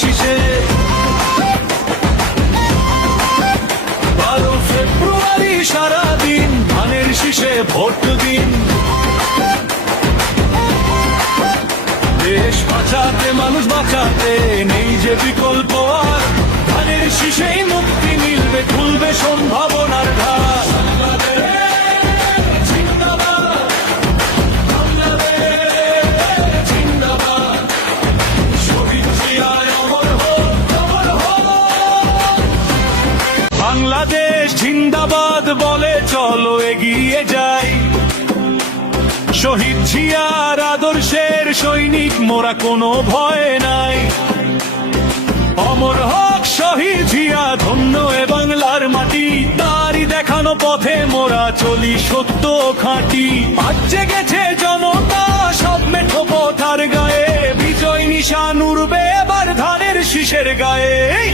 শীষে। 12 ফেব্রুয়ারি সারাদিন ধানের শীষে ভোট দিন। দেশ বাঁচাতে মানুষ বাঁচাতে নেই যে বিকল্প আর, ধানের শীষেই মুক্তি মিলবে, খুলবে সম্ভাবনার ঢাল। বাংলাদেশ জিন্দাবাদ বলে চলো এগিয়ে যাই, শহীদ জিয়ার আদর্শের সৈনিক মোরা, কোনো ভয় নাই। অমর হক শহীদ জিয়া, ধন্য এ বাংলার মাটি, তারই দেখানো পথে মোরা চলি সত্য খাঁটি। আজ জেগেছে জনতা সব মেঠো পথার গায়ে, বিজয় নিশান উড়বে এবার ধানের শীষের গায়ে।